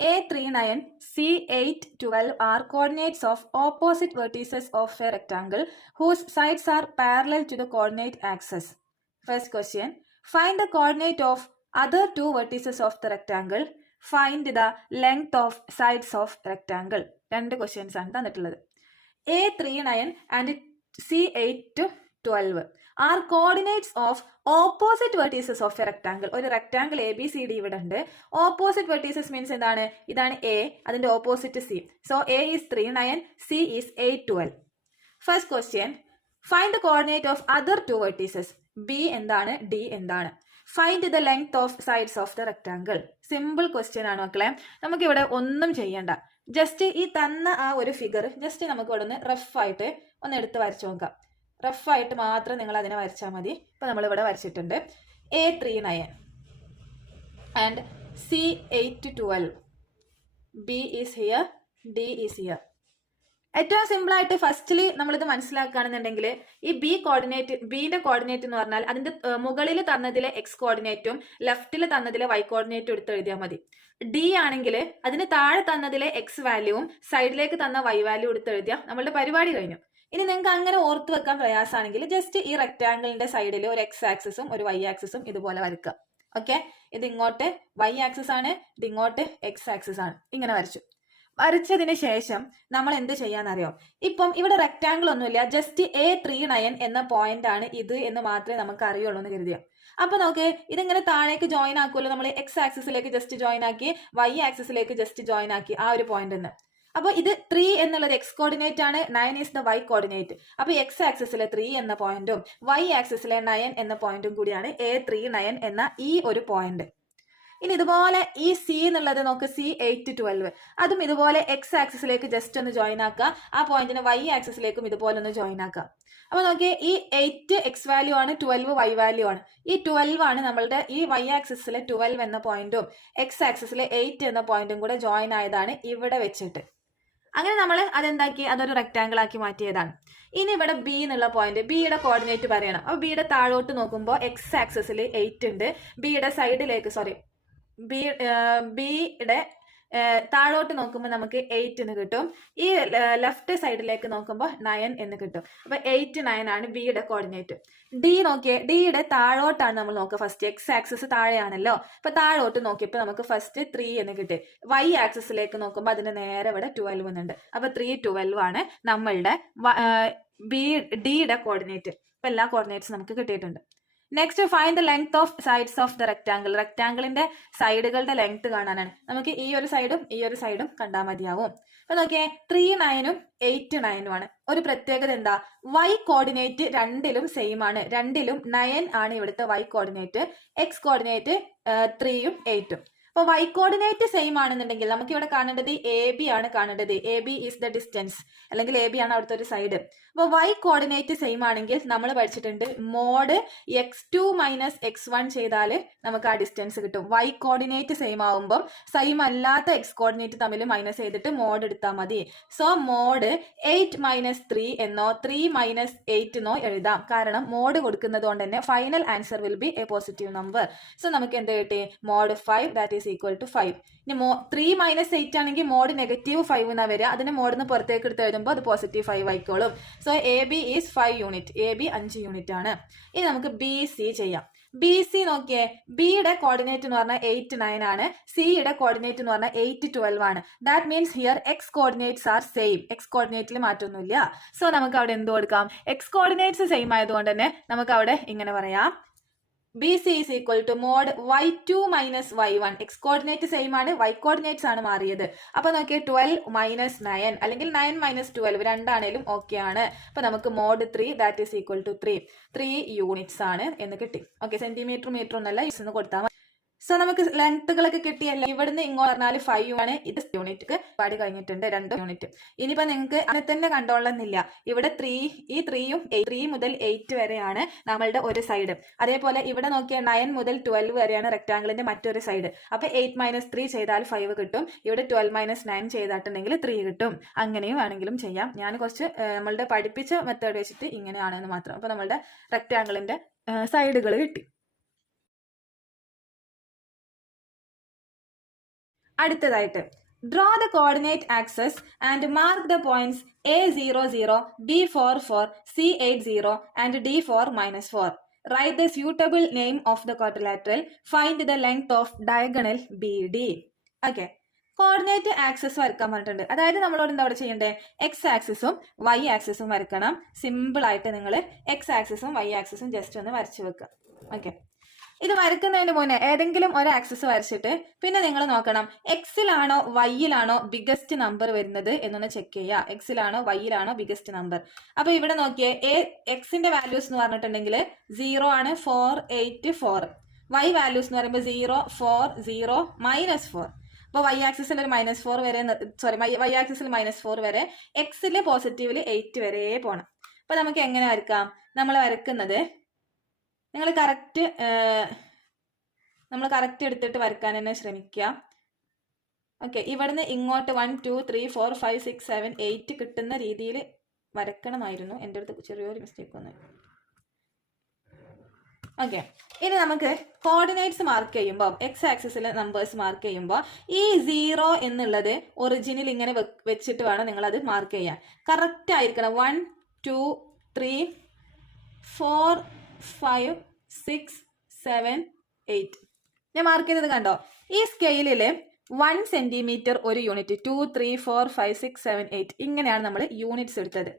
A39, C8, 12 are coordinates of opposite vertices of a rectangle whose sides are parallel to the coordinate axis. First question. Find the coordinate of other two vertices of the rectangle. Find the length of sides of rectangle. രണ്ട് questions ആണ് തന്നിട്ടുള്ളത്. A39 and C8 to 12 are coordinates of opposite vertices of a rectangle. ഒരു rectangle ABCD ഇവിടെ ഉണ്ട്. Opposite vertices means എന്താണ്? ഇതാണ് A, അതിന്റെ opposite C. So A is 39, C is 812. First question. Find the coordinate of other two vertices. B എന്താണ്, D എന്താണ്? Find the length of sides of the rectangle. Simple question ആണ് മക്കളെ. നമുക്കിവിടെ ഒന്നും ചെയ്യണ്ട. ജസ്റ്റ് ഈ തന്ന ആ ഒരു ഫിഗർ ജസ്റ്റ് നമുക്ക് ഇവിടെ നിന്ന് റഫായിട്ട് ഒന്ന് എടുത്ത് വരച്ചു നോക്കാം. റഫായിട്ട് മാത്രം നിങ്ങൾ അതിനെ വരച്ചാൽ മതി. ഇപ്പൊ നമ്മളിവിടെ വരച്ചിട്ടുണ്ട്. A39 and C812. B is here, D is here. ഏറ്റവും സിമ്പിൾ ആയിട്ട് ഫസ്റ്റ്ലി നമ്മളിത് മനസ്സിലാക്കുകയാണെന്നുണ്ടെങ്കിൽ ഈ ബിന്റെ കോർഡിനേറ്റ് എന്ന് പറഞ്ഞാൽ അതിന്റെ മുകളിൽ തന്നതിലെ എക്സ് കോർഡിനേറ്റും ലെഫ്റ്റിൽ തന്നതിലെ വൈ കോർഡിനേറ്റും എടുത്ത് എഴുതിയാൽ മതി. ഡി ആണെങ്കിൽ അതിന് താഴെ തന്നതിലെ എക്സ് വാല്യൂവും സൈഡിലേക്ക് തന്ന വൈ വാല്യൂ എടുത്ത് എഴുതിയാൽ നമ്മളുടെ പരിപാടി കഴിഞ്ഞു. ഇനി നിങ്ങൾക്ക് അങ്ങനെ ഓർത്ത് വെക്കാൻ പ്രയാസമാണെങ്കിൽ ജസ്റ്റ് ഈ റെക്ടാങ്കിളിന്റെ സൈഡിൽ ഒരു എക്സ് ആക്സിസും ഒരു വൈ ആക്സിസും ഇതുപോലെ വരക്കുക. ഓക്കെ, ഇത് ഇങ്ങോട്ട് വൈ ആക്സിസ് ആണ്, ഇത് ഇങ്ങോട്ട് എക്സ് ആക്സിസ് ആണ്. ഇങ്ങനെ വരച്ചു. വരച്ചതിന് ശേഷം നമ്മൾ എന്ത് ചെയ്യാന്നറിയോ? ഇപ്പം ഇവിടെ റെക്ടാങ്കിൾ ഒന്നുമില്ല, ജസ്റ്റ് A39 എന്ന പോയിന്റ് ആണ് ഇത് എന്ന് മാത്രമേ നമുക്ക് അറിയുള്ളൂ എന്ന് കരുതിയോ. അപ്പൊ നോക്ക്, ഇതിങ്ങനെ താഴേക്ക് ജോയിൻ ആക്കുമല്ലോ. നമ്മൾ എക്സ് ആക്സിസിലേക്ക് ജസ്റ്റ് ജോയിൻ ആക്കി, വൈ ആക്സിസിലേക്ക് ജസ്റ്റ് ജോയിൻ ആക്കി ആ ഒരു പോയിന്റ് നിന്ന്. അപ്പൊ ഇത് 3 എന്നുള്ളത് എക്സ് കോർഡിനേറ്റ് ആണ്, 9 ഈസ് ദ വൈ കോർഡിനേറ്റ്. അപ്പൊ എക്സ് ആക്സിസിലെ 3 എന്ന പോയിന്റും വൈ ആക്സിസിലെ 9 എന്ന പോയിന്റും കൂടിയാണ് A39 എന്ന ഈ ഒരു പോയിന്റ്. ഇനി ഇതുപോലെ ഈ സി എന്നുള്ളത് നോക്ക്, C812 അതും ഇതുപോലെ എക്സ് ആക്സിസിലേക്ക് ജസ്റ്റ് ഒന്ന് ജോയിൻ ആക്കുക. ആ പോയിന്റിന് വൈ ആക്സിസിലേക്കും ഇതുപോലെ ഒന്ന് ജോയിൻ ആക്കുക. അപ്പൊ നോക്കിയേ, ഈ 8 എക്സ് വാല്യൂ ആണ്, 12 വൈ വാല്യൂ ആണ്. ഈ 12 ആണ് നമ്മളുടെ ഈ വൈ ആക്സിസിലെ 12 എന്ന പോയിന്റും എക്സ് ആക്സിസിലെ 8 എന്ന പോയിന്റും കൂടെ ജോയിൻ ആയതാണ് ഇവിടെ വെച്ചിട്ട്. അങ്ങനെ നമ്മൾ അതെന്താക്കി, അതൊരു റെക്ടാങ്കിൾ ആക്കി മാറ്റിയതാണ്. ഇനി ഇവിടെ ബി എന്നുള്ള പോയിന്റ്, ബിയുടെ കോർഡിനേറ്റ് പറയണം. അപ്പൊ ബിയുടെ താഴോട്ട് നോക്കുമ്പോൾ എക്സ് ആക്സിസിൽ 8 ഉണ്ട്. ബിയുടെ സൈഡിലേക്ക് ബിയുടെ താഴോട്ട് നോക്കുമ്പോൾ നമുക്ക് 8 എന്ന് കിട്ടും. ഈ ലെഫ്റ്റ് സൈഡിലേക്ക് നോക്കുമ്പോൾ 9 എന്ന് കിട്ടും. അപ്പൊ 8, 9 ആണ് ബിയുടെ കോർഡിനേറ്റ്. ഡി നോക്കിയേ, ഡിയുടെ താഴോട്ടാണ് നമ്മൾ നോക്കുക. ഫസ്റ്റ് എക്സ് ആക്സിസ് താഴെയാണല്ലോ, അപ്പൊ താഴോട്ട് നോക്കിയപ്പോൾ നമുക്ക് ഫസ്റ്റ് 3 എന്ന് കിട്ടി. വൈ ആക്സിസിലേക്ക് നോക്കുമ്പോൾ അതിന്റെ നേരെ ഇവിടെ 12 എന്നുണ്ട്. അപ്പൊ 3, 12 ആണ് നമ്മളുടെ ഡിയുടെ കോർഡിനേറ്റ്. അപ്പൊ എല്ലാ കോർഡിനേറ്റ്സും നമുക്ക് കിട്ടിയിട്ടുണ്ട്. Next, find the length of sides of the rectangle. റെക്ടാങ്കിളിന്റെ സൈഡുകളുടെ ലെങ്ത് കാണാനാണ്. നമുക്ക് ഈ ഒരു സൈഡും കണ്ടാൽ മതിയാവും. അപ്പൊ നോക്കിയേ, 3, 9 8, 9 ആണ്. ഒരു പ്രത്യേകത എന്താ? വൈ കോർഡിനേറ്റ് രണ്ടിലും സെയിം ആണ്. രണ്ടിലും 9 ആണ് ഇവിടുത്തെ വൈ കോർഡിനേറ്റ്. എക്സ് കോർഡിനേറ്റ് 3ഉം 8ഉം. അപ്പൊ വൈ കോർഡിനേറ്റ് സെയിം ആണെന്നുണ്ടെങ്കിൽ നമുക്ക് ഇവിടെ കാണേണ്ടത് AB ആണ് കാണേണ്ടത്. AB ഈസ് ദ ഡിസ്റ്റൻസ്, അല്ലെങ്കിൽ AB ആണ് അവിടുത്തെ ഒരു സൈഡ്. അപ്പൊ വൈ കോർഡിനേറ്റ് സെയിം ആണെങ്കിൽ നമ്മൾ പഠിച്ചിട്ടുണ്ട് മോഡ് x2 - x1 ചെയ്താൽ നമുക്ക് ആ ഡിസ്റ്റൻസ് കിട്ടും. വൈ കോർഡിനേറ്റ് സെയിം ആവുമ്പോൾ സെയിം അല്ലാത്ത എക്സ് കോർഡിനേറ്റ് തമ്മിൽ മൈനസ് ചെയ്തിട്ട് മോഡ് എടുത്താൽ മതി. സോ മോഡ് 8 - 3 എന്നോ 3 - 8 എന്നോ എഴുതാം. കാരണം മോഡ് കൊടുക്കുന്നത് കൊണ്ട് തന്നെ final answer will be a positive number. So നമുക്ക് എന്ത് കിട്ടി? Mod 5 that is equal to 5. ഇനി 3 - 8 ആണെങ്കിൽ മോഡ് -5 എന്നാ വരിക. അതിന്റെ മോഡിന് പുറത്തേക്ക് എടുത്ത് എഴുതുമ്പോൾ അത് പോസിറ്റീവ് 5 ആയിക്കോളും. So AB is 5 unit. AB 5 unit ആണ്. ഇനി നമുക്ക് BC ചെയ്യാം. BC നോക്കിയേ, ബിയുടെ കോർഡിനേറ്റ് എന്ന് പറഞ്ഞാൽ 8, 9 ആണ്. സിയുടെ കോർഡിനേറ്റ് എന്ന് പറഞ്ഞാൽ 8, 12 ആണ്. That means here X coordinates are same. X കോർഡിനേറ്റിൽ മാറ്റമൊന്നുമില്ല. സോ നമുക്ക് അവിടെ എന്ത് കൊടുക്കാം? എക്സ് കോർഡിനേറ്റ്സ് സെയിം ആയതുകൊണ്ട് തന്നെ നമുക്ക് അവിടെ ഇങ്ങനെ പറയാം, BC is equal to mod y2 - y1. X coordinate same ആണ്, വൈ കോർഡിനേറ്റ്സ് ആണ് മാറിയത്. അപ്പൊ നോക്കിയേ, 12 - 9 അല്ലെങ്കിൽ 9 - 12 രണ്ടാണേലും ഓക്കെ ആണ്. അപ്പൊ നമുക്ക് mod 3 that is equal to 3 units ആണ് എന്ന് കിട്ടി. ഓക്കെ, സെന്റിമീറ്റർ മീറ്റർ ഒന്നല്ല, യൂസ് കൊടുത്താൽ മതി. സോ നമുക്ക് ലെങ്ത്തുകളൊക്കെ കിട്ടിയല്ലോ. ഇവിടുന്ന് ഇങ്ങോട്ട് പറഞ്ഞാൽ 5 ആണ്. ഇത് യൂണിറ്റ് പാടി കഴിഞ്ഞിട്ടുണ്ട്, 2 യൂണിറ്റ്. ഇനിയിപ്പോ നിങ്ങൾക്ക് അങ്ങനെ തന്നെ കണ്ടോളുന്നില്ല. ഇവിടെ 3 മുതൽ 8 വരെയാണ് നമ്മളുടെ ഒരു സൈഡ്. അതേപോലെ ഇവിടെ നോക്കിയാൽ 9 മുതൽ 12 വരെയാണ് റെക്ടാങ്കിളിന്റെ മറ്റൊരു സൈഡ്. അപ്പൊ 8 - 3 ചെയ്താൽ 5 കിട്ടും. ഇവിടെ 12 - 9 ചെയ്തിട്ടുണ്ടെങ്കിൽ 3 കിട്ടും. അങ്ങനെയും വേണമെങ്കിലും ചെയ്യാം. ഞാൻ കുറച്ച് നമ്മളുടെ പഠിപ്പിച്ച മെത്തേഡ് വെച്ചിട്ട് ഇങ്ങനെയാണെന്ന് മാത്രം. അപ്പൊ നമ്മളുടെ റെക്ടാങ്കിളിന്റെ സൈഡുകൾ കിട്ടി. അടുത്തതായിട്ട് draw the coordinate access and mark the points A00, B44, C80 and D4-4. Write the suitable name of the quadrilateral. Find the length of diagonal BD. Okay, coordinate access വരക്കാൻ പറഞ്ഞിട്ടുണ്ട്. അതായത് നമ്മളോട് എന്താ അവിടെ ചെയ്യേണ്ടത്? എക്സ് ആക്സിസും വൈ ആക്സിസും വരക്കണം. Simple ആയിട്ട് നിങ്ങൾ എക്സ് ആക്സിസും വൈ ആക്സിസും ജസ്റ്റ് ഒന്ന് വരച്ചു വെക്കുക. ഓക്കെ, ഇത് വരക്കുന്നതിന് മുന്നേ ഏതെങ്കിലും ഒരു ആക്സിസ് വരച്ചിട്ട് പിന്നെ നിങ്ങൾ നോക്കണം എക്സിലാണോ വൈയിലാണോ ബിഗസ്റ്റ് നമ്പർ വരുന്നത് എന്നൊന്ന് ചെക്ക് ചെയ്യുക. എക്സിലാണോ വൈയിലാണോ ബിഗസ്റ്റ് നമ്പർ. അപ്പൊ ഇവിടെ നോക്കിയേ, എക്സിന്റെ വാല്യൂസ് എന്ന് പറഞ്ഞിട്ടുണ്ടെങ്കിൽ 0 ആണ്, 4, 8, 4. വൈ വാല്യൂസ് എന്ന് പറയുമ്പോൾ 0, 4, 0, -4. അപ്പോൾ വൈ ആക്സിസിൽ ഒരു -4 വരെ, വൈ ആക്സിസിൽ -4 വരെ, എക്സിൽ പോസിറ്റീവില് 8 വരെ പോകണം. അപ്പൊ നമുക്ക് എങ്ങനെ വരക്കാം? നമ്മൾ വരക്കുന്നത് നമ്മൾ കറക്റ്റ് എടുത്തിട്ട് വരക്കാൻ തന്നെ ശ്രമിക്കുക. ഓക്കെ, ഇവിടുന്ന് ഇങ്ങോട്ട് 1, 2, 3, 4, 5, 6, 7, 8 കിട്ടുന്ന രീതിയിൽ വരക്കണമായിരുന്നു. എൻ്റെ അടുത്ത് ചെറിയൊരു മിസ്റ്റേക്ക് വന്നു. ഓക്കെ, ഇനി നമുക്ക് കോർഡിനേറ്റ്സ് മാർക്ക് ചെയ്യുമ്പോൾ, എക്സ് ആക്സിസിൽ നമ്പേഴ്സ് മാർക്ക് ചെയ്യുമ്പോൾ ഈ 0 എന്നുള്ളത് ഒറിജിനിൽ ഇങ്ങനെ വെച്ചിട്ട് വേണം നിങ്ങളത് മാർക്ക് ചെയ്യാൻ. കറക്റ്റ് ആയിരിക്കണം. 1, 2, 3, 4, 5, 6, 7, 8. ഞാൻ മാർക്ക് ചെയ്തത് കണ്ടോ? ഈ സ്കെയിലിൽ 1 സെന്റിമീറ്റർ ഒരു യൂണിറ്റ്, 2, 3, 4, 5, 6, 7, 8 ഇങ്ങനെയാണ് നമ്മൾ യൂണിറ്റ്സ് എടുത്തത്.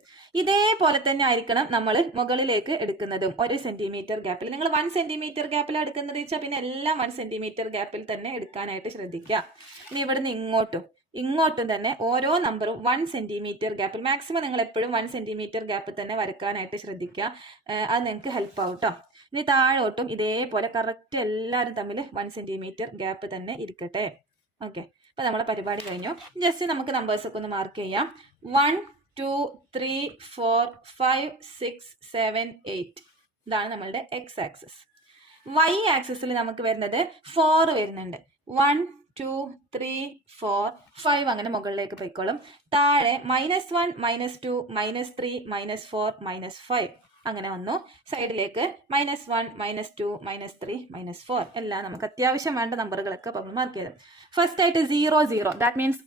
ഇതേപോലെ തന്നെ ആയിരിക്കണം നമ്മൾ മുകളിലേക്ക് എടുക്കുന്നതും. 1 സെന്റിമീറ്റർ ഗ്യാപ്പിൽ. നിങ്ങൾ 1 സെന്റിമീറ്റർ ഗ്യാപ്പിൽ എടുക്കുന്നത് വെച്ചാൽ പിന്നെ എല്ലാം 1 സെന്റിമീറ്റർ ഗ്യാപ്പിൽ തന്നെ എടുക്കാനായിട്ട് ശ്രദ്ധിക്കുക. ഇനി ഇവിടുന്ന് ഇങ്ങോട്ടും തന്നെ ഓരോ നമ്പറും 1 സെന്റിമീറ്റർ ഗ്യാപ്പിൽ, മാക്സിമം നിങ്ങൾ എപ്പോഴും 1 സെന്റിമീറ്റർ ഗ്യാപ്പിൽ തന്നെ വരക്കാനായിട്ട് ശ്രദ്ധിക്കുക. അത് നിങ്ങൾക്ക് ഹെൽപ്പ് ആവും കേട്ടോ. ഇനി താഴോട്ടും ഇതേപോലെ കറക്റ്റ് എല്ലാവരും തമ്മിൽ 1 സെന്റിമീറ്റർ ഗ്യാപ്പ് തന്നെ ഇരിക്കട്ടെ. ഓക്കെ, അപ്പൊ നമ്മളെ പരിപാടി കഴിഞ്ഞു. ജസ്റ്റ് നമുക്ക് നമ്പേഴ്സ് ഒക്കെ ഒന്ന് മാർക്ക് ചെയ്യാം. 1, 2, 3, 4, 5, 6, 7, 8 ഇതാണ് നമ്മളുടെ എക്സ് ആക്സിസ്. വൈ ആക്സിസിൽ നമുക്ക് വരുന്നത് 4 വരുന്നുണ്ട്. 1, 2, 3, 4, 5 അങ്ങനെ മുകളിലേക്ക് പോയിക്കോളും. താഴെ -1, -2, -3, -4, -5 അങ്ങനെ വന്നു. സൈഡിലേക്ക് -1, -2, -3, -4 എല്ലാം നമുക്ക് അത്യാവശ്യം വേണ്ട നമ്പറുകളൊക്കെ നമ്മൾ മാർക്ക് ചെയ്തു. ഫസ്റ്റ് ആയിട്ട് 0, 0 ദാറ്റ് മീൻസ്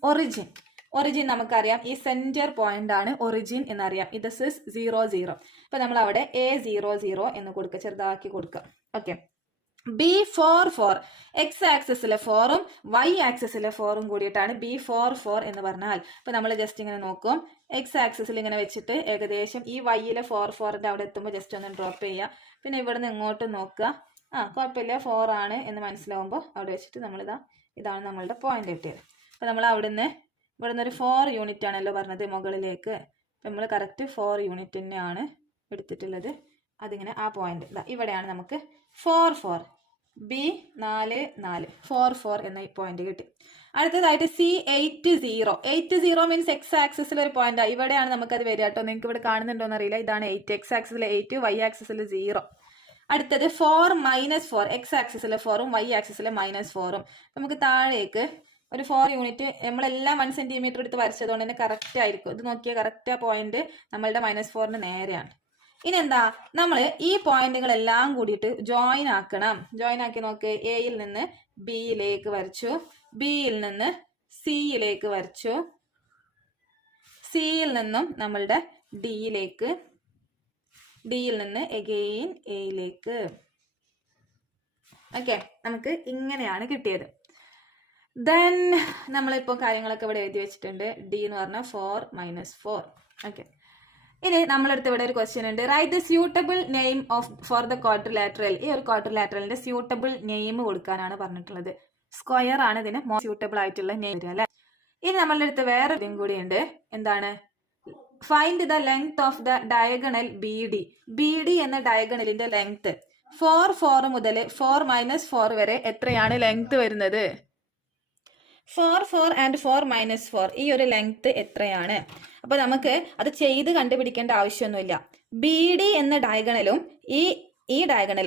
ഒറിജിൻ നമുക്കറിയാം. ഈ സെന്റർ പോയിന്റ് ആണ് ഒറിജിൻ എന്നറിയാം. ഇത് 0, 0. അപ്പൊ നമ്മൾ അവിടെ A00 എന്ന് കൊടുക്കുക, ചെറുതാക്കി കൊടുക്കുക. ഓക്കെ, B44 എക്സ് ആക്സിസിലെ 4ഉം വൈ ആക്സിസിലെ 4ഉം കൂടിയിട്ടാണ് B44 എന്ന് പറഞ്ഞാൽ. അപ്പൊ നമ്മൾ ജസ്റ്റ് ഇങ്ങനെ നോക്കും. എക്സ് ആക്സിസിൽ ഇങ്ങനെ വെച്ചിട്ട് ഏകദേശം ഈ വൈയിലെ 4ന്റെ അവിടെ എത്തുമ്പോൾ ജസ്റ്റ് ഒന്ന് ഡ്രോപ്പ് ചെയ്യുക. പിന്നെ ഇവിടെ നിന്ന് ഇങ്ങോട്ട് നോക്കുക. കുഴപ്പമില്ല, 4 ആണ് എന്ന് മനസ്സിലാവുമ്പോൾ അവിടെ വെച്ചിട്ട് ഇതാണ് നമ്മളുടെ പോയിന്റ് കിട്ടിയത്. അപ്പൊ നമ്മൾ ഇവിടെ നിന്ന് ഒരു 4 യൂണിറ്റ് ആണല്ലോ പറഞ്ഞത് മുകളിലേക്ക്. നമ്മൾ കറക്റ്റ് 4 യൂണിറ്റ് തന്നെയാണ് എടുത്തിട്ടുള്ളത്. അതിങ്ങനെ ആ പോയിന്റ് ഇവിടെയാണ് നമുക്ക് 4, B44 44 എന്ന പോയിന്റ് കിട്ടി. അടുത്തതായിട്ട് C80 മീൻസ് എക്സ് ആക്സിസിൽ ഒരു പോയിന്റ്. ഇവിടെയാണ് നമുക്കത് വരിക കേട്ടോ. നിങ്ങൾക്ക് ഇവിടെ കാണുന്നുണ്ടോന്ന് അറിയില്ല. ഇതാണ് 8, എക്സ് ആക്സിസിൽ 8, വൈ ആക്സിസിൽ 0. അടുത്തത് 4 -4 എക്സ് ആക്സിസിലെ 4ഉം വൈ ആക്സിസിലെ -4ഉം. നമുക്ക് താഴേക്ക് ഒരു 4 യൂണിറ്റ് നമ്മളെല്ലാം 1 സെന്റിമീറ്റർ എടുത്ത് വരച്ചതുകൊണ്ട് തന്നെ കറക്റ്റ് ആയിരിക്കും. ഇത് നോക്കിയാൽ കറക്റ്റ് ആ പോയിന്റ് നമ്മളുടെ -4ന് നേരെയാണ്. ഇനി എന്താ, നമ്മൾ ഈ പോയിന്റുകളെല്ലാം കൂടിയിട്ട് ജോയിൻ ആക്കണം. ജോയിൻ ആക്കി നോക്ക്. എയിൽ നിന്ന് ബിയിലേക്ക് വരച്ചു, ബിയിൽ നിന്ന് സിയിലേക്ക് വരച്ചു, സിയിൽ നിന്നും നമ്മളുടെ ഡിയിലേക്ക്, ഡിയിൽ നിന്ന് എഗെയിൻ എയിലേക്ക്. ഓക്കെ, നമുക്ക് ഇങ്ങനെയാണ് കിട്ടിയത്. ദെൻ നമ്മളിപ്പോൾ കാര്യങ്ങളൊക്കെ ഇവിടെ എഴുതി വെച്ചിട്ടുണ്ട്. ഡി എന്ന് പറഞ്ഞാൽ 4 -4. ഓക്കെ, ഇനി നമ്മളടുത്ത് ഇവിടെ ഒരു ക്വസ്റ്റ്യൻ ഉണ്ട്. Write the suitable name for the quadrilateral. ഈ ഒരു ക്വാഡ്രിലാറ്ററലിന്റെ സ്യൂട്ടബിൾ നെയിം കൊടുക്കാനാണ് പറഞ്ഞിട്ടുള്ളത്. സ്ക്വയർ ആണ് ഇതിന് സ്യൂട്ടബിൾ ആയിട്ടുള്ള നെയിം അല്ലെ. ഇനി നമ്മളുടെ അടുത്ത് വേറെ ഇതും കൂടി ഉണ്ട്. എന്താണ്? Find the length of the diagonal BD. BD എന്ന ഡയഗണലിന്റെ ലെങ്ത് 4 മുതൽ 4 -4 വരെ എത്രയാണ് ലെങ്ത് വരുന്നത്? 4 and 4 -4 ഈ ഒരു ലെങ്ത് എത്രയാണ്? അപ്പൊ നമുക്ക് അത് ചെയ്ത് കണ്ടുപിടിക്കേണ്ട ആവശ്യമൊന്നുമില്ല. BD എന്ന ഡയഗണലും ഈ ഈ ഡയഗണൽ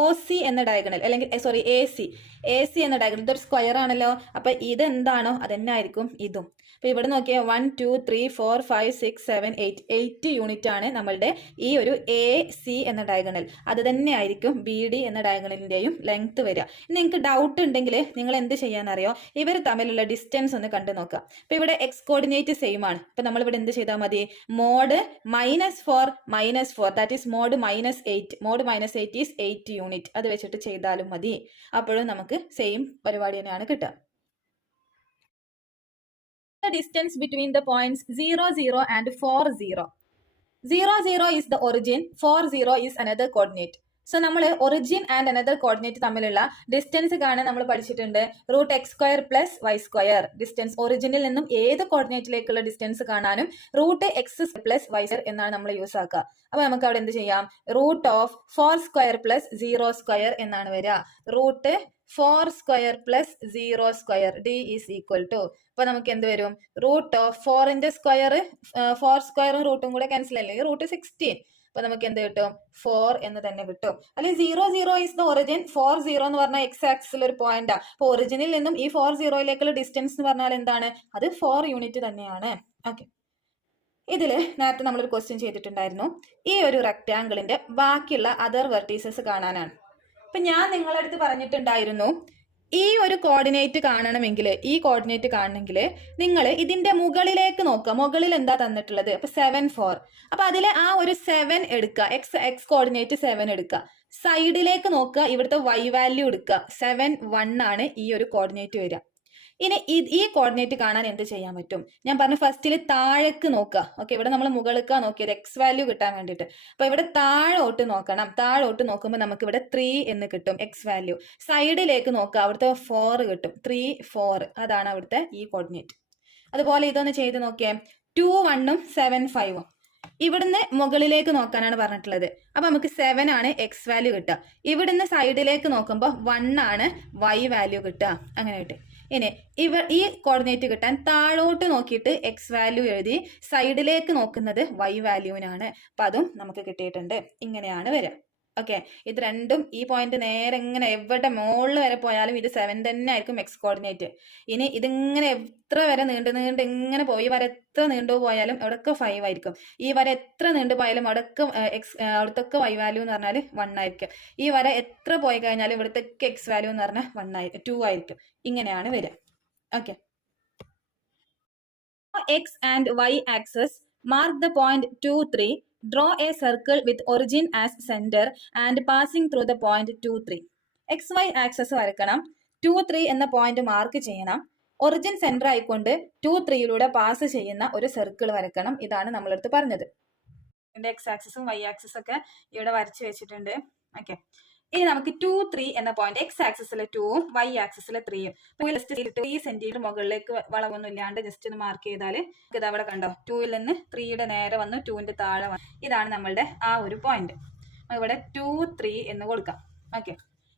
ഒ സി എന്ന ഡയഗണൽ അല്ലെങ്കിൽ സോറി എ സി എന്ന ഡയഗണൽ ഇതൊരു സ്ക്വയർ ആണല്ലോ. അപ്പൊ ഇതെന്താണോ അതന്നെ ആയിരിക്കും ഇതും. അപ്പൊ ഇവിടെ നോക്കിയാൽ 1 2 3 4 5 6 7 8 യൂണിറ്റ് ആണ് നമ്മളുടെ ഈ ഒരു എ സി എന്ന ഡയഗണൽ. അത് തന്നെ ആയിരിക്കും ബി ഡി എന്ന ഡയഗണലിന്റെയും ലെങ്ത് വരിക. നിങ്ങൾക്ക് ഡൗട്ട് ഉണ്ടെങ്കിൽ നിങ്ങൾ എന്ത് ചെയ്യാന്നറിയോ, ഇവർ തമ്മിലുള്ള ഡിസ്റ്റൻസ് ഒന്ന് കണ്ടു നോക്കുക. അപ്പൊ ഇവിടെ എക്സ് കോർഡിനേറ്റ് സെയിം ആണ്. അപ്പൊ നമ്മൾ ഇവിടെ എന്ത് ചെയ്താൽ മതി, mod -4 that is mod -8. Mod -8 is 8 unit. അത് വെച്ചിട്ട് ചെയ്താലും മതി. അപ്പോഴും നമുക്ക് സെയിം പരിപാടി തന്നെയാണ് കിട്ടുക. The distance between the points 0 0 and 4 0. 0 0 is the origin, 4 0 is another coordinate. So നമ്മൾ ഒറിജിൻ ആൻഡ് അനദർ കോർഡിനേറ്റ് തമ്മിലുള്ള ഡിസ്റ്റൻസ് കാണാൻ നമ്മൾ പഠിച്ചിട്ടുണ്ട് √x² + y². ഡിസ്റ്റൻസ് ഒറിജിനിൽ നിന്നും ഏത് കോർഡിനേറ്റിലേക്കുള്ള ഡിസ്റ്റൻസ് കാണാനും √x² + y² എന്നാണ് നമ്മൾ യൂസ് ആക്കുക. അപ്പൊ നമുക്ക് അവിടെ എന്ത് ചെയ്യാം, √4² + 0² എന്നാണ് വരിക. √4² + 0². d is equal to, അപ്പൊ നമുക്ക് എന്ത് വരും, √4ന്റെ സ്ക്വയർ 4 സ്ക്വയറും റൂട്ടും കൂടെ ക്യാൻസൽ അല്ലേ, √16. അപ്പൊ നമുക്ക് എന്ത് കിട്ടും, 4 എന്ന് തന്നെ കിട്ടും. അല്ലെങ്കിൽ 0 0 is the origin, 4 0 എന്ന് പറഞ്ഞാൽ എക്സ് ആക്സിൽ ഒരു പോയിന്റ്. അപ്പൊ ഒറിജിനിൽ നിന്നും ഈ 4 0യിലേക്കുള്ള ഡിസ്റ്റൻസ് എന്ന് പറഞ്ഞാൽ എന്താണ്, അത് 4 യൂണിറ്റ് തന്നെയാണ്. ഓക്കെ, ഇതില് നേരത്തെ നമ്മളൊരു ക്വസ്റ്റ്യൻ ചെയ്തിട്ടുണ്ടായിരുന്നു. ഈ ഒരു റെക്ടാങ്കിളിന്റെ ബാക്കിയുള്ള അതർ വെർട്ടീസസ് കാണാനാണ്. അപ്പൊ ഞാൻ നിങ്ങളുടെ അടുത്ത് പറഞ്ഞിട്ടുണ്ടായിരുന്നു, ഈ ഒരു കോർഡിനേറ്റ് കാണണമെങ്കിൽ, ഈ കോർഡിനേറ്റ് കാണണമെങ്കിൽ നിങ്ങൾ ഇതിന്റെ മുകളിലേക്ക് നോക്കുക. മുകളിൽ എന്താ തന്നിട്ടുള്ളത്, അപ്പൊ 7 4. അപ്പൊ അതിലെ ആ ഒരു 7 എടുക്കുക, എക്സ് കോർഡിനേറ്റ് 7 എടുക്കുക. സൈഡിലേക്ക് നോക്കുക, ഇവിടുത്തെ y വാല്യൂ എടുക്കുക. 7 1 ആണ് ഈ ഒരു കോർഡിനേറ്റ് വരിക. ഇനി ഈ കോർഡിനേറ്റ് കാണാൻ എന്ത് ചെയ്യാൻ പറ്റും, ഞാൻ പറഞ്ഞു ഫസ്റ്റിൽ താഴേക്ക് നോക്കുക. ഓക്കെ, ഇവിടെ നമ്മൾ മുകളിലേക്കാ നോക്കിയത് എക്സ് വാല്യൂ കിട്ടാൻ വേണ്ടിയിട്ട്. അപ്പൊ ഇവിടെ താഴോട്ട് നോക്കണം. താഴോട്ട് നോക്കുമ്പോൾ നമുക്ക് ഇവിടെ 3 എന്ന് കിട്ടും എക്സ് വാല്യൂ. സൈഡിലേക്ക് നോക്കുക, അവിടുത്തെ 4 കിട്ടും. 3 4 അതാണ് അവിടുത്തെ ഈ കോർഡിനേറ്റ്. അതുപോലെ ഇതൊന്ന് ചെയ്ത് നോക്കിയേ, 2 1 7 5. ഇവിടുന്ന് മുകളിലേക്ക് നോക്കാനാണ് പറഞ്ഞിട്ടുള്ളത്. അപ്പൊ നമുക്ക് 7 ആണ് എക്സ് വാല്യൂ കിട്ടുക. ഇവിടുന്ന് സൈഡിലേക്ക് നോക്കുമ്പോൾ 1 ആണ് വൈ വാല്യൂ കിട്ടുക. അങ്ങനെ കിട്ടും. ഇനി ഈ കോർഡിനേറ്റ് കിട്ടാൻ താഴോട്ട് നോക്കിയിട്ട് എക്സ് വാല്യൂ എഴുതി, സൈഡിലേക്ക് നോക്കുന്നത് വൈ വാല്യൂവിനാണ്. അപ്പൊ അതും നമുക്ക് കിട്ടിയിട്ടുണ്ട്. ഇങ്ങനെയാണ് വരിക. ഓക്കെ, ഇത് രണ്ടും ഈ പോയിന്റ് നേരെ ഇങ്ങനെ എവിടെ മുകളിൽ വരെ പോയാലും ഇത് 7 തന്നെ ആയിരിക്കും എക്സ് കോർഡിനേറ്റ്. ഇനി ഇതിങ്ങനെ എത്ര വരെ നീണ്ട് ഇങ്ങനെ പോയി, വരെ എത്ര നീണ്ടു പോയാലും അവിടെയൊക്കെ 5 ആയിരിക്കും. ഈ വര എത്ര നീണ്ടു പോയാലും അവിടത്തൊക്കെ വൈ വാല്യൂ എന്ന് പറഞ്ഞാൽ 1 ആയിരിക്കും. ഈ വര എത്ര പോയി കഴിഞ്ഞാലും ഇവിടത്തൊക്കെ എക്സ് വാല്യൂ എന്ന് പറഞ്ഞാൽ 2 ആയിരിക്കും. ഇങ്ങനെയാണ് വരിക. Okay, x and y axis mark the point 2 3. Draw a circle with origin as center and passing through the point 2 3. XY axis വരക്കണം. 2 3 എന്ന പോയിന്റ് മാർക്ക് ചെയ്യണം. ഒറിജിൻ സെന്റർ ആയിക്കൊണ്ട് 2 3യിലൂടെ പാസ് ചെയ്യുന്ന ഒരു സർക്കിൾ വരക്കണം. ഇതാണ് നമ്മളടുത്ത് പറഞ്ഞത്. എക്സ് ആക്സസും വൈ ആക്സസും ഒക്കെ ഇവിടെ വരച്ചു വെച്ചിട്ടുണ്ട്. ഓക്കെ, ഇനി നമുക്ക് 2 3 എന്ന പോയിന്റ് എക്സ് ആക്സിസിലെ 2ഉം വൈ ആക്സിസിലെ 3ഉം ജസ്റ്റ് 3 സെന്റിമീറ്റർ മുകളിലേക്ക് വളവൊന്നും ഇല്ലാണ്ട് ജസ്റ്റ് ഒന്ന് മാർക്ക് ചെയ്താൽ ഇത് അവിടെ കണ്ടോ, 2ൽ നിന്ന് 3യുടെ നേരെ വന്നു, 2ന്റെ താഴെ വന്നു. ഇതാണ് നമ്മളുടെ ആ ഒരു പോയിന്റ്. ഇവിടെ 2 3 എന്ന് കൊടുക്കാം. ഓക്കെ,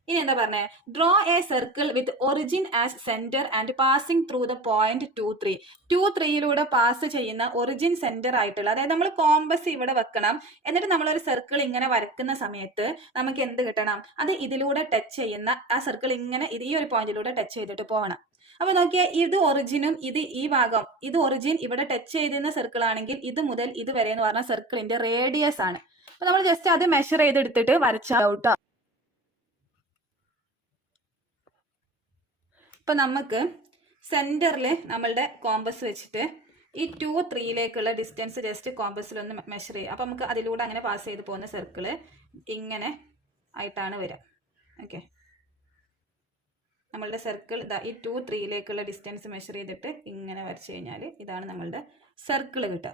ഇനി എന്താ പറഞ്ഞേ, draw a circle with origin as centre and passing through the point 2 3. 2 3യിലൂടെ പാസ് ചെയ്യുന്ന ഒറിജിൻ സെന്റർ ആയിട്ടുള്ള, അതായത് നമ്മൾ കോമ്പസ് ഇവിടെ വെക്കണം. എന്നിട്ട് നമ്മളൊരു സർക്കിൾ ഇങ്ങനെ വരക്കുന്ന സമയത്ത് നമുക്ക് എന്ത് കിട്ടണം, അത് ഇതിലൂടെ ടച്ച് ചെയ്യുന്ന ആ സർക്കിൾ ഇങ്ങനെ ഈ ഒരു പോയിന്റിലൂടെ ടച്ച് ചെയ്തിട്ട് പോകണം. അപ്പൊ നോക്കിയാൽ ഇത് ഒറിജിനും ഇത് ഈ ഭാഗം, ഇത് ഒറിജിൻ ഇവിടെ ടച്ച് ചെയ്തിരുന്ന സർക്കിൾ ആണെങ്കിൽ ഇത് മുതൽ ഇത് വരെ എന്ന് പറഞ്ഞ സർക്കിളിന്റെ റേഡിയസ് ആണ്. അപ്പൊ നമ്മൾ ജസ്റ്റ് അത് മെഷർ ചെയ്തെടുത്തിട്ട് വരച്ചാട്ടോ. ഇപ്പൊ നമുക്ക് സെന്ററിൽ നമ്മളുടെ കോമ്പസ് വെച്ചിട്ട് ഈ 2 3യിലേക്കുള്ള ഡിസ്റ്റൻസ് ജസ്റ്റ് കോമ്പസിലൊന്ന് മെഷർ ചെയ്യുക. അപ്പൊ നമുക്ക് അതിലൂടെ അങ്ങനെ പാസ് ചെയ്ത് പോകുന്ന സർക്കിള് ഇങ്ങനെ ആയിട്ടാണ് വരിക. ഓക്കെ, നമ്മളുടെ സർക്കിൾ ഇതാ ഈ 2 3യിലേക്കുള്ള ഡിസ്റ്റൻസ് മെഷർ ചെയ്തിട്ട് ഇങ്ങനെ വരച്ചു കഴിഞ്ഞാൽ ഇതാണ് നമ്മളുടെ സർക്കിൾ കിട്ടുക.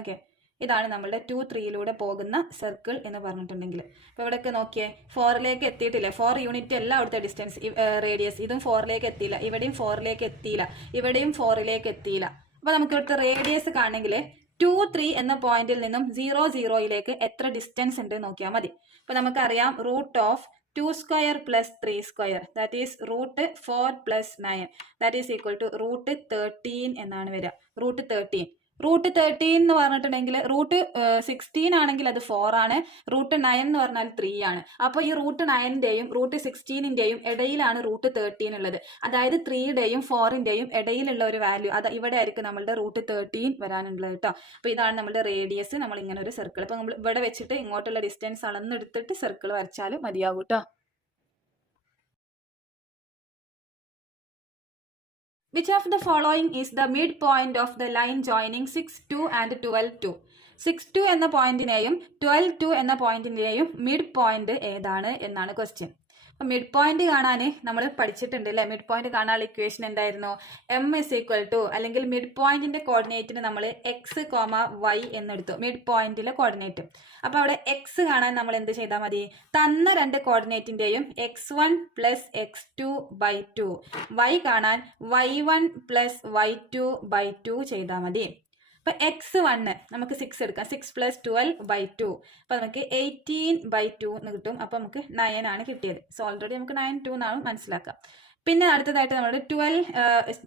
ഓക്കെ, ഇതാണ് നമ്മളുടെ 2 3യിലൂടെ പോകുന്ന സർക്കിൾ എന്ന് പറഞ്ഞിട്ടുണ്ടെങ്കിൽ. അപ്പോൾ ഇവിടെയൊക്കെ നോക്കിയേ, 4ലേക്ക് എത്തിയിട്ടില്ല. 4 യൂണിറ്റ് അല്ല അവിടുത്തെ ഡിസ്റ്റൻസ് റേഡിയസ്. ഇതും 4ലേക്ക് എത്തിയില്ല, ഇവിടെയും 4ലേക്ക് എത്തിയില്ല, ഇവിടെയും 4ലേക്ക് എത്തിയില്ല. അപ്പോൾ നമുക്ക് ഇവിടുത്തെ റേഡിയസ് കാണണമെങ്കിൽ 2 3 എന്ന പോയിന്റിൽ നിന്നും 0 0യിലേക്ക് എത്ര ഡിസ്റ്റൻസ് ഉണ്ട് നോക്കിയാൽ മതി. അപ്പോൾ നമുക്കറിയാം √2² + 3² that is √4 + 9 that is equal to √13 എന്നാണ് വരിക. √13 റൂട്ട് 13 എന്ന് പറഞ്ഞിട്ടുണ്ടെങ്കിൽ റൂട്ട് 16 ആണെങ്കിൽ അത് 4 ആണ്, റൂട്ട് 9 എന്ന് പറഞ്ഞാൽ 3 ആണ്. അപ്പോൾ ഈ റൂട്ട് 9ന്റെയും റൂട്ട് 16ന്റെയും ഇടയിലാണ് റൂട്ട് 13 ഉള്ളത്. അതായത് 3യുടെയും 4ന്റെയും ഇടയിലുള്ള ഒരു വാല്യൂ അത് ഇവിടെ ആയിരിക്കും നമ്മളുടെ റൂട്ട് 13 വരാനുള്ളത് കേട്ടോ. അപ്പോൾ ഇതാണ് നമ്മുടെ റേഡിയസ്. നമ്മൾ ഇങ്ങനെ ഒരു സർക്കിൾ, അപ്പോൾ നമ്മൾ ഇവിടെ വെച്ചിട്ട് ഇങ്ങോട്ടുള്ള ഡിസ്റ്റൻസ് അളന്നെടുത്തിട്ട് സർക്കിൾ വരച്ചാലും മതിയാകും കേട്ടോ. Which of the following is the midpoint of the line joining 6, 2 and 12, 2? 6, 2 എന്ന പോയിന്റിനെയും 12, 2 എന്ന പോയിന്റിനെയും മിഡ് പോയിന്റ് ഏതാണ് എന്നാണ് ക്വസ്റ്റ്യൻ. അപ്പം മിഡ് പോയിന്റ് കാണാൻ നമ്മൾ പഠിച്ചിട്ടുണ്ട് അല്ലേ. മിഡ് പോയിന്റ് കാണാനുള്ള ഇക്വേഷൻ എന്തായിരുന്നു? എം ഇസ് ഈക്വൽ ടു, അല്ലെങ്കിൽ മിഡ് പോയിന്റിന്റെ കോർഡിനേറ്റിന് നമ്മൾ എക്സ് കോമ വൈ എന്നെടുത്തു, മിഡ് പോയിന്റിലെ കോർഡിനേറ്റ്. അപ്പോൾ അവിടെ എക്സ് കാണാൻ നമ്മൾ എന്ത് ചെയ്താൽ മതി? തന്ന രണ്ട് കോർഡിനേറ്റിന്റെയും x1 plus x2 by 2, Y കാണാൻ y1 പ്ലസ് y2 ബൈ 2 ചെയ്താൽ മതി. അപ്പോൾ x1 നമുക്ക് 6 എടുക്കാം, 6 പ്ലസ് 12 ബൈ 2, അപ്പോൾ നമുക്ക് 18 ബൈ 2 എന്ന് കിട്ടും. അപ്പോൾ നമുക്ക് 9 ആണ് കിട്ടിയത്. സോ ഓൾറെഡി നമുക്ക് 9, 2 എന്നാണ് മനസ്സിലാക്കാം. പിന്നെ അടുത്തതായിട്ട് നമ്മൾ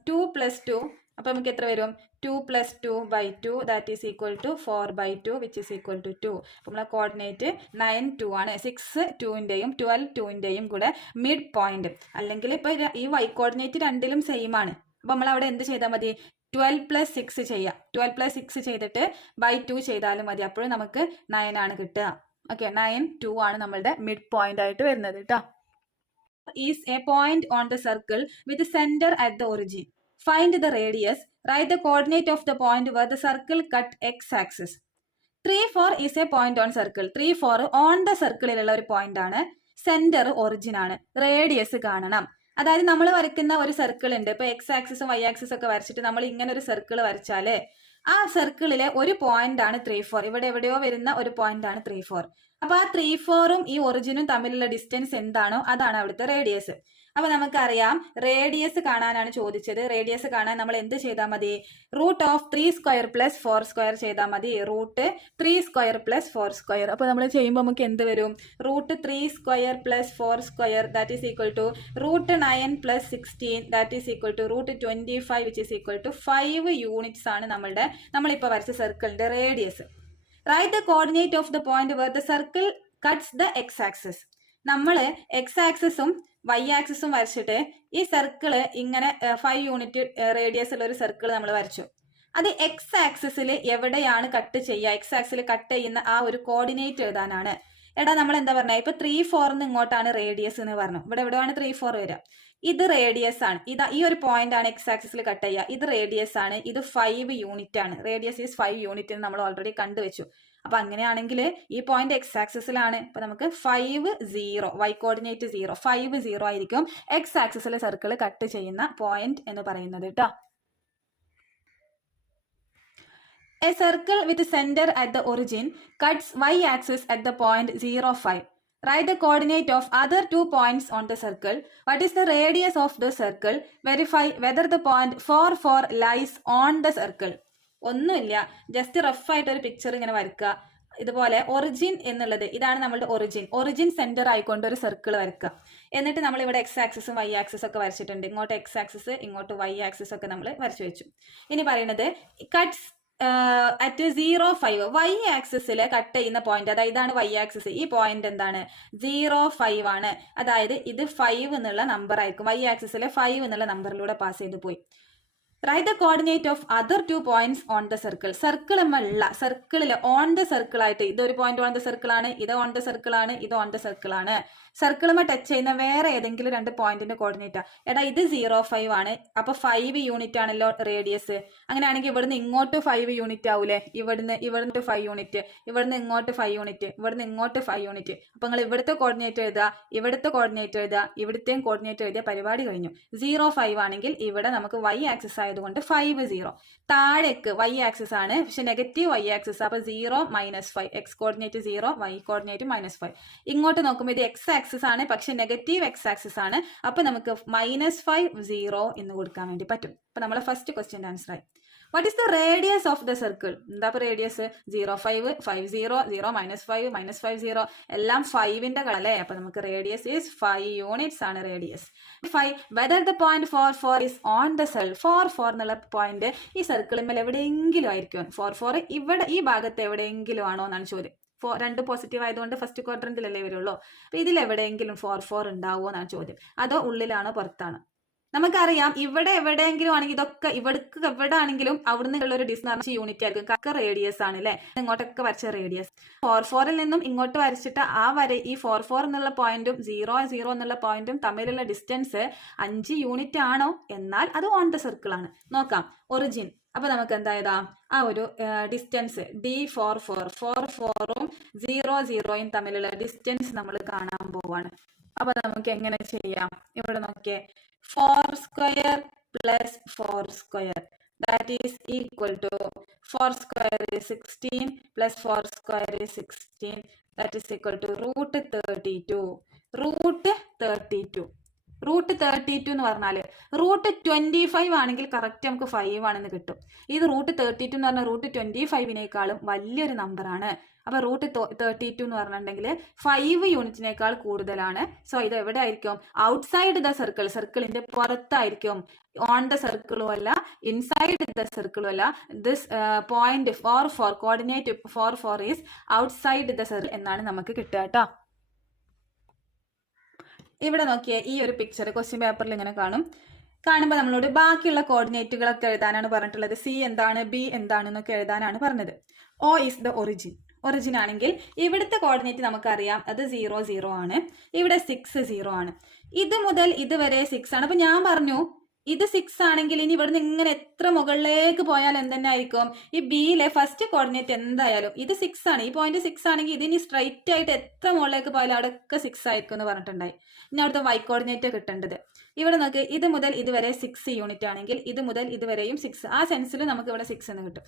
2 പ്ലസ് 2, അപ്പോൾ നമുക്ക് എത്ര വരും? 2 plus 2 by 2 that is equal to 4 by 2 which is equal to 2. അപ്പോൾ നമ്മളെ കോർഡിനേറ്റ് 9, 2 ആണ്. 6, 2ന്റെയും 12, 2ന്റെയും കൂടെ മിഡ് പോയിന്റ്. അല്ലെങ്കിൽ ഇപ്പോൾ ഈ y കോർഡിനേറ്റ് രണ്ടിലും സെയിം ആണ്. അപ്പോൾ നമ്മൾ അവിടെ എന്ത് ചെയ്താൽ മതി? 12 പ്ലസ് 6 ചെയ്യാം. 12 പ്ലസ് 6 ചെയ്തിട്ട് ബൈ 2 ചെയ്താലും മതി. അപ്പോഴും നമുക്ക് 9 ആണ് കിട്ടുക. ഓക്കെ, 9, 2 ആണ് നമ്മളുടെ മിഡ് പോയിന്റ് ആയിട്ട് വരുന്നത് കേട്ടോ. Is a point on the circle with centre at the origin. Find the radius. Write the coordinate of the point where the circle cut X axis. 3, 4 is a point on circle. 3, 4 on the സർക്കിളിലുള്ള ഒരു point ആണ്. Centre origin ആണ്. Radius കാണണം. അതായത് നമ്മൾ വരയ്ക്കുന്ന ഒരു circle ഉണ്ട്. ഇപ്പൊ എക്സ് ആക്സിസും വൈ ആക്സിസും ഒക്കെ വരച്ചിട്ട് നമ്മൾ ഇങ്ങനെ ഒരു സർക്കിൾ വരച്ചാല് ആ സർക്കിളിലെ ഒരു പോയിന്റ് ആണ് 3, 4. ഇവിടെ എവിടെയോ വരുന്ന ഒരു പോയിന്റ് ആണ് 3, 4. അപ്പൊ ആ 3, 4ഉം ഈ ഒറിജിനും തമ്മിലുള്ള ഡിസ്റ്റൻസ് എന്താണോ അതാണ് അവിടുത്തെ റേഡിയസ്. അപ്പൊ നമുക്കറിയാം റേഡിയസ് കാണാനാണ് ചോദിച്ചത്. റേഡിയസ് കാണാൻ നമ്മൾ എന്ത് ചെയ്താൽ മതി? Root of 3 square plus 4 square ചെയ്താൽ മതി. Root 3 square plus 4 square. അപ്പോൾ നമ്മൾ ചെയ്യുമ്പോൾ നമുക്ക് എന്ത് വരും? Root 3 square plus 4 square that is equal to root 9 plus 16 that is equal to root 25 which is equal to 5 units ആണ് നമ്മളിപ്പോൾ വരച്ച സർക്കിളിന്റെ radius. Write the coordinate of the point where the circle cuts the x axis. നമ്മൾ X ആക്സിസും Y ആക്സിസും വരച്ചിട്ട് ഈ circle ഇങ്ങനെ 5 യൂണിറ്റ് റേഡിയസ് ഉള്ള ഒരു സർക്കിൾ നമ്മൾ വരച്ചു. അത് എക്സ് ആക്സിസിൽ എവിടെയാണ് കട്ട് ചെയ്യുക? എക്സ് ആക്സിൽ കട്ട് ചെയ്യുന്ന ആ ഒരു കോർഡിനേറ്റ് എഴുതാനാണ്. എടാ നമ്മൾ എന്താ പറഞ്ഞ? ഇപ്പൊ 3, 4 ഇങ്ങോട്ടാണ് റേഡിയസ് എന്ന് പറഞ്ഞു. ഇവിടെ എവിടെയാണ് 3, 4 വരിക? ഇത് റേഡിയസ് ആണ്. ഈ ഒരു പോയിന്റ് ആണ് എക്സ് ആക്സിസിൽ കട്ട് ചെയ്യുക. ഇത് റേഡിയസ് ആണ്. ഇത് 5 യൂണിറ്റ് ആണ്. റേഡിയസ് ഈസ് 5 യൂണിറ്റ് എന്ന് നമ്മൾ ഓൾറെഡി കണ്ടുവച്ചു. അപ്പൊ അങ്ങനെയാണെങ്കിൽ ഈ പോയിന്റ് എക്സ് ആക്സിസിലാണ്. അപ്പൊ നമുക്ക് 5, 0 വൈ കോർഡിനേറ്റ് 0, 5, 0 ആയിരിക്കും എക്സ് ആക്സിസിലെ സർക്കിൾ കട്ട് ചെയ്യുന്ന പോയിന്റ് എന്ന് പറയുന്നത് കേട്ടോ. A circle with centre at the origin cuts y axis at the point 0, 5. Write the coordinate of other 2 points on the circle. What is the radius of the circle? Verify whether the point 4, 4 lies on the circle. ഒന്നുമില്ല, just റഫായിട്ട് ഒരു picture ഇങ്ങനെ വരയ്ക്കുക. ഇതുപോലെ origin എന്നുള്ളത് ഇതാണ് നമ്മളുടെ origin centre ആയിക്കൊണ്ട് ഒരു സർക്കിൾ വരയ്ക്കുക. എന്നിട്ട് നമ്മൾ ഇവിടെ എക്സ് ആക്സിസും വൈ ആക്സിസും ഒക്കെ വരച്ചിട്ടുണ്ട്. ഇങ്ങോട്ട് എക്സ് ആക്സിസ്, ഇങ്ങോട്ട് വൈ ആക്സിസ് ഒക്കെ നമ്മൾ വരച്ചു വെച്ചു. ഇനി പറയുന്നത് കട്ട്സ് അറ്റ് 0, 5 വൈ ആക്സിസിൽ കട്ട് ചെയ്യുന്ന പോയിന്റ്, അതായത് ഇതാണ് വൈ ആക്സിസ്. ഈ പോയിന്റ് എന്താണ്? 0, 5 ആണ്. അതായത് ഇത് 5 എന്നുള്ള നമ്പർ ആയിരിക്കും. വൈ ആക്സിസിലെ 5 എന്നുള്ള നമ്പറിലൂടെ പാസ് ചെയ്ത് പോയി. Right the coordinate of other 2 points on the circle. സർക്കിളിൽ ഓൺ ദ സർക്കിൾ ആയിട്ട് ഇതൊരു പോയിന്റ് ഓൺ ദ സർക്കിൾ ആണ്, ഇത് ഓൺ ദ സർക്കിൾ ആണ്, ഇത് ഓൺ ദ സർക്കിൾ ആണ്. സർക്കിളുമേ ടച്ച് ചെയ്യുന്ന വേറെ ഏതെങ്കിലും 2 പോയിന്റിന്റെ കോർഡിനേറ്റാ. എടാ ഇത് 0, 5 ആണ്. അപ്പൊ 5 യൂണിറ്റ് ആണല്ലോ റേഡിയസ്. അങ്ങനെയാണെങ്കിൽ ഇവിടുന്ന് ഇങ്ങോട്ട് 5 യൂണിറ്റ് ആവൂലേ? ഇവിടുന്ന് 5 യൂണിറ്റ്, ഇവിടുന്ന് ഇങ്ങോട്ട് 5 യൂണിറ്റ്, ഇവിടുന്ന് ഇങ്ങോട്ട് 5 യൂണിറ്റ്. അപ്പൊ നിങ്ങൾ ഇവിടുത്തെ കോർഡിനേറ്റ് എഴുതുക, ഇവിടുത്തെ കോർഡിനേറ്റ് എഴുതുക, ഇവിടുത്തെയും കോർഡിനേറ്റ് എഴുതിയ പരിപാടി കഴിഞ്ഞു. 0, 5 ആണെങ്കിൽ ഇവിടെ നമുക്ക് വൈ ആക്സിസ് ആയതുകൊണ്ട് 5, 0. താഴേക്ക് വൈ ആക്സിസ് ആണ്, പക്ഷെ നെഗറ്റീവ് വൈ ആക്സിസ്. അപ്പൊ 0, -5. X coordinate 0, y coordinate -5. ഇങ്ങോട്ട് നോക്കുമ്പോൾ ഇത് എക്സ് ആക്സിസ് ആണ്, പക്ഷെ നെഗറ്റീവ് എക്സ് ആക്സിസ് ആണ്. അപ്പൊ നമുക്ക് -5, 0 എന്ന് കൊടുക്കാൻ വേണ്ടി പറ്റും. അപ്പൊ നമ്മളെ ഫസ്റ്റ് ക്വസ്റ്റ്യൻ ആൻസർ ആയി. What is the radius of the circle? എന്താ ഇപ്പോൾ റേഡിയസ്? 0, 5, 5, 0, 0, -5, -5, 0 എല്ലാം 5ന്റെ കളല്ലേ. അപ്പൊ നമുക്ക് റേഡിയസ് ഈസ് 5 യൂണിറ്റ്സ് ആണ് radius. 5 whether the point 4, 4 is on the cell. 4, 4 എന്നുള്ള പോയിന്റ് ഈ സർക്കിളിന്മേൽ എവിടെയെങ്കിലും ആയിരിക്കും. 4, 4 ഇവിടെ ഈ ഭാഗത്ത് എവിടെയെങ്കിലും ആണോ എന്നാണ് ചോദ്യം. 2 പോസിറ്റീവ് ആയതുകൊണ്ട് ഫസ്റ്റ് ക്വാഡ്രന്റിലല്ലേ വരുള്ളൂ. അപ്പൊ ഇതിൽ എവിടെയെങ്കിലും 4, 4 ഉണ്ടാവുമോ എന്നാണ് ചോദ്യം. അതോ ഉള്ളിലാണോ പുറത്താണോ? നമുക്കറിയാം ഇവിടെ എവിടെയെങ്കിലും ആണെങ്കിൽ ഇതൊക്കെ ഇവിടേക്ക് എവിടെ ആണെങ്കിലും അവിടുന്ന് ഉള്ള ഒരു ഡിസ്റ്റൻസ് യൂണിറ്റ് ആയിരിക്കും. കക്ക റേഡിയസ് ആണ് അല്ലെ, ഇങ്ങോട്ടൊക്കെ വരച്ച റേഡിയസ്. 4, 4ൽ നിന്നും ഇങ്ങോട്ട് വരച്ചിട്ട് ആ വരെ ഈ 4, 4 എന്നുള്ള പോയിന്റും 0, 0 എന്നുള്ള പോയിന്റും തമ്മിലുള്ള ഡിസ്റ്റൻസ് 5 യൂണിറ്റ് ആണോ? എന്നാൽ അത് ഓൺ ദ സർക്കിൾ ആണ്. നോക്കാം, ഒറിജിൻ. അപ്പൊ നമുക്ക് എന്തായതാ ആ ഒരു ഡിസ്റ്റൻസ് D4, 4, 4ഉം 0, 0യും തമ്മിലുള്ള ഡിസ്റ്റൻസ് നമ്മൾ കാണാൻ പോവാണ്. അപ്പൊ നമുക്ക് എങ്ങനെ ചെയ്യാം? ഇവിടെ നോക്കിയേ, 4 square plus 4 square that is equal to 4 square is 16 plus 4 square is 16 that is equal to root 32. Root 32 എന്ന് പറഞ്ഞാല് റൂട്ട് 25 ആണെങ്കിൽ കറക്റ്റ് നമുക്ക് 5 ആണെന്ന് കിട്ടും. ഇത് റൂട്ട് 32 എന്ന് പറഞ്ഞാൽ റൂട്ട് 25നേക്കാളും വലിയൊരു നമ്പറാണ്. അപ്പൊ റൂട്ട് 32 എന്ന് പറഞ്ഞിട്ടുണ്ടെങ്കിൽ 5 യൂണിറ്റിനേക്കാൾ കൂടുതലാണ്. സോ ഇത് എവിടെ ആയിരിക്കും? ഔട്ട്സൈഡ് ദ സർക്കിൾ, സർക്കിളിന്റെ പുറത്തായിരിക്കും. ഓൺ ദ സർക്കിളും അല്ല, ഇൻസൈഡ് ദ സർക്കിളും അല്ല. This point 4, 4 coordinate 4, 4 is outside the circle എന്നാണ് നമുക്ക് കിട്ടുക കേട്ടോ. ഇവിടെ നോക്കിയേ, ഈ ഒരു പിക്ചർ ക്വസ്റ്റ്യൻ പേപ്പറിൽ ഇങ്ങനെ കാണുമ്പോൾ നമ്മളോട് ബാക്കിയുള്ള കോർഡിനേറ്റുകളൊക്കെ എഴുതാനാണ് പറഞ്ഞിട്ടുള്ളത്. സി എന്താണ്, ബി എന്താണെന്നൊക്കെ എഴുതാനാണ് പറഞ്ഞത്. O ഈസ് ദ ഒറിജിൻ ആണെങ്കിൽ ഇവിടുത്തെ കോർഡിനേറ്റ് നമുക്കറിയാം, അത് 0, 0 ആണ്. ഇവിടെ 6, 0 ആണ്. ഇത് മുതൽ ഇതുവരെ 6 ആണ്. അപ്പൊ ഞാൻ പറഞ്ഞു ഇത് 6 ആണെങ്കിൽ ഇനി ഇവിടുന്ന് ഇങ്ങനെ എത്ര മുകളിലേക്ക് പോയാൽ എന്തെന്നെ ആയിരിക്കും? ഈ ബിയിലെ ഫസ്റ്റ് കോർഡിനേറ്റ് എന്തായാലും ഇത് 6 ആണ്. ഈ പോയിന്റ് 6 ആണെങ്കിൽ ഇതിനി സ്ട്രൈറ്റ് ആയിട്ട് എത്ര മുകളിലേക്ക് പോയാലും അവിടെയൊക്കെ 6 ആയിരിക്കും എന്ന് പറഞ്ഞിട്ടുണ്ടായി. ഇനി അവിടുത്തെ y കോർഡിനേറ്റ് കിട്ടേണ്ടത് ഇവിടെ നോക്ക്, ഇത് മുതൽ ഇതുവരെ 6 യൂണിറ്റ് ആണെങ്കിൽ ഇത് മുതൽ ഇതുവരെയും 6. ആ സെൻസിൽ നമുക്ക് ഇവിടെ 6 എന്ന് കിട്ടും.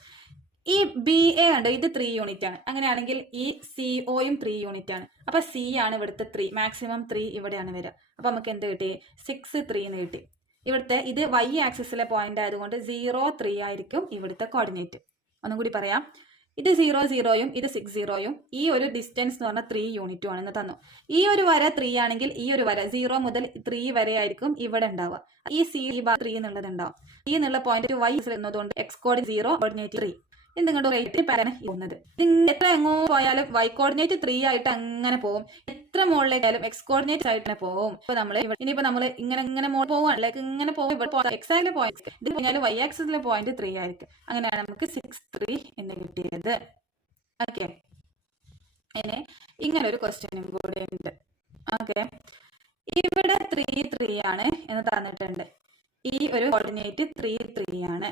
ഈ ബി എ ഉണ്ട്, ഇത് 3 യൂണിറ്റ് ആണ്. അങ്ങനെയാണെങ്കിൽ ഈ CO-യും 3 യൂണിറ്റ് ആണ്. അപ്പൊ സി ആണ് ഇവിടുത്തെ 3, മാക്സിമം 3 ഇവിടെയാണ് വരിക. അപ്പൊ നമുക്ക് എന്ത് കിട്ടി? 6, 3 എന്ന് കിട്ടി. ഇവിടുത്തെ ഇത് y ആക്സിസിലെ പോയിന്റ് ആയതുകൊണ്ട് 0, 3 ആയിരിക്കും ഇവിടുത്തെ കോർഡിനേറ്റ്. ഒന്നും കൂടി പറയാം, ഇത് 0, 0യും ഇത് 6, 0യും ഈ ഒരു ഡിസ്റ്റൻസ് എന്ന് പറഞ്ഞാൽ 3 യൂണിറ്റും ആണെന്ന് തന്നു. ഈ ഒരു വര 3 ആണെങ്കിൽ ഈ ഒരു വര 0 മുതൽ 3 വരെ ആയിരിക്കും ഇവിടെ ഉണ്ടാവുക. ഈ C 3 എന്നുള്ളത് ഉണ്ടാവും. ഈ എന്നുള്ള പോയിന്റ് y എന്നതുകൊണ്ട് x കോർഡിനേറ്റ് 0, കോർഡിനേറ്റ് 3. എന്തുകൊണ്ട് റേറ്റ് പാരാണ് പോകുന്നത്? എത്ര എങ്ങോ പോയാലും y കോർഡിനേറ്റ് 3 ആയിട്ട് അങ്ങനെ പോകും. എത്ര മുകളിലേക്കായാലും x കോർഡിനേറ്റ് ആയിട്ട് പോകും. ഇപ്പൊ നമ്മൾ ഇനിയിപ്പോ നമ്മൾ ഇങ്ങനെ പോവാണല്ലേ, ഇങ്ങനെ പോകും. എക്സാക്ട്ലി പോയിന്റ് ഇത് കഴിഞ്ഞാൽ y ആക്സിസിലെ പോയിന്റ് 3 ആയിരിക്കും. അങ്ങനെയാണ് നമുക്ക് 6, 3 എന്ന് കിട്ടിയത്. ഓക്കെ, ഇനി ഇങ്ങനെ ഒരു ക്വസ്റ്റ്യനും കൂടെ ഉണ്ട്. ഓക്കെ, ഇവിടെ 3, 3 ആണ് എന്ന് തന്നിട്ടുണ്ട്. ഈ ഒരു കോർഡിനേറ്റ് 3, 3 ആണ്.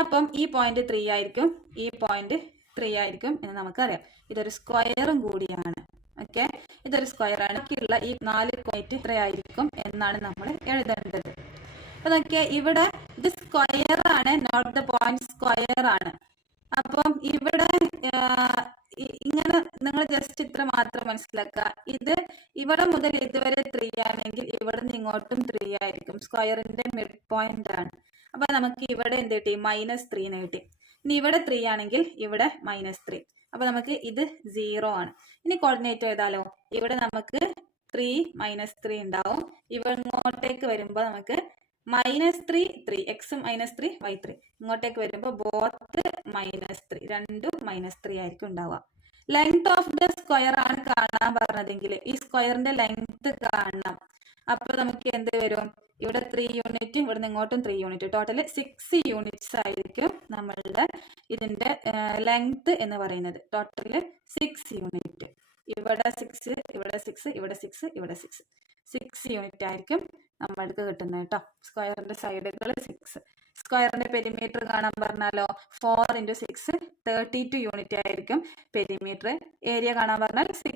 അപ്പം ഈ പോയിന്റ് 3 ആയിരിക്കും, ഈ പോയിന്റ് 3 ആയിരിക്കും എന്ന് നമുക്കറിയാം. ഇതൊരു സ്ക്വയറും കൂടിയാണ്. ഓക്കെ, ഇതൊരു സ്ക്വയർ ആണ്. ബാക്കിയുള്ള ഈ 4 കോർഡിനേറ്റ് 3 ആയിരിക്കും എന്നാണ് നമ്മൾ എഴുതേണ്ടത്. അപ്പൊ നോക്കിയാൽ ഇവിടെ ഇത് സ്ക്വയർ ആണ്, നോട്ട് ദ പോയിന്റ് സ്ക്വയർ ആണ്. അപ്പം ഇവിടെ ഇങ്ങനെ നിങ്ങൾ ജസ്റ്റ് ഇത്ര മാത്രം മനസ്സിലാക്കുക. ഇത് ഇവിടെ മുതൽ ഇതുവരെ 3 ആണെങ്കിൽ ഇവിടെ നിന്ന് ഇങ്ങോട്ടും 3 ആയിരിക്കും. സ്ക്വയറിന്റെ മിഡ് പോയിന്റ് ആണ്. അപ്പൊ നമുക്ക് ഇവിടെ എന്ത് കിട്ടി? -3 എന്ന് കിട്ടി. ഇനി ഇവിടെ 3 ആണെങ്കിൽ ഇവിടെ -3. അപ്പൊ നമുക്ക് ഇത് 0 ആണ്. ഇനി കോർഡിനേറ്റ് എഴുതാലോ. ഇവിടെ നമുക്ക് 3, -3 ഉണ്ടാവും. ഇവിടെ ഇങ്ങോട്ടേക്ക് വരുമ്പോൾ നമുക്ക് -3, 3 x -3 y 3. ഇങ്ങോട്ടേക്ക് വരുമ്പോൾ ബോത്ത് -3, രണ്ടും -3 ആയിരിക്കും ഉണ്ടാവുക. ലെങ്ത് ഓഫ് ദ സ്ക്വയർ ആണ് കാണാൻ പറഞ്ഞതെങ്കിൽ ഈ സ്ക്വയറിന്റെ ലെങ്ത് കാണണം. അപ്പൊ നമുക്ക് എന്ത് വരും? ഇവിടെ 3 യൂണിറ്റ്, ഇവിടുന്ന് ഇങ്ങോട്ടും 3 യൂണിറ്റ്, ടോട്ടൽ 6 യൂണിറ്റ്സ് ആയിരിക്കും നമ്മളുടെ ഇതിന്റെ ലെങ്ത് എന്ന് പറയുന്നത്. Total 6 unit. ഇവിടെ 6, ഇവിടെ 6, ഇവിടെ 6, ഇവിടെ 6 യൂണിറ്റ് ആയിരിക്കും നമ്മൾക്ക് കിട്ടുന്നത് കേട്ടോ. സ്ക്വയറിന്റെ സൈഡുകൾ 6. സ്ക്വയറിന്റെ പെരിമീറ്റർ കാണാൻ പറഞ്ഞാലോ 4 × 6 32 യൂണിറ്റ് ആയിരിക്കും പെരിമീറ്റർ. ഏരിയ കാണാൻ പറഞ്ഞാൽ 6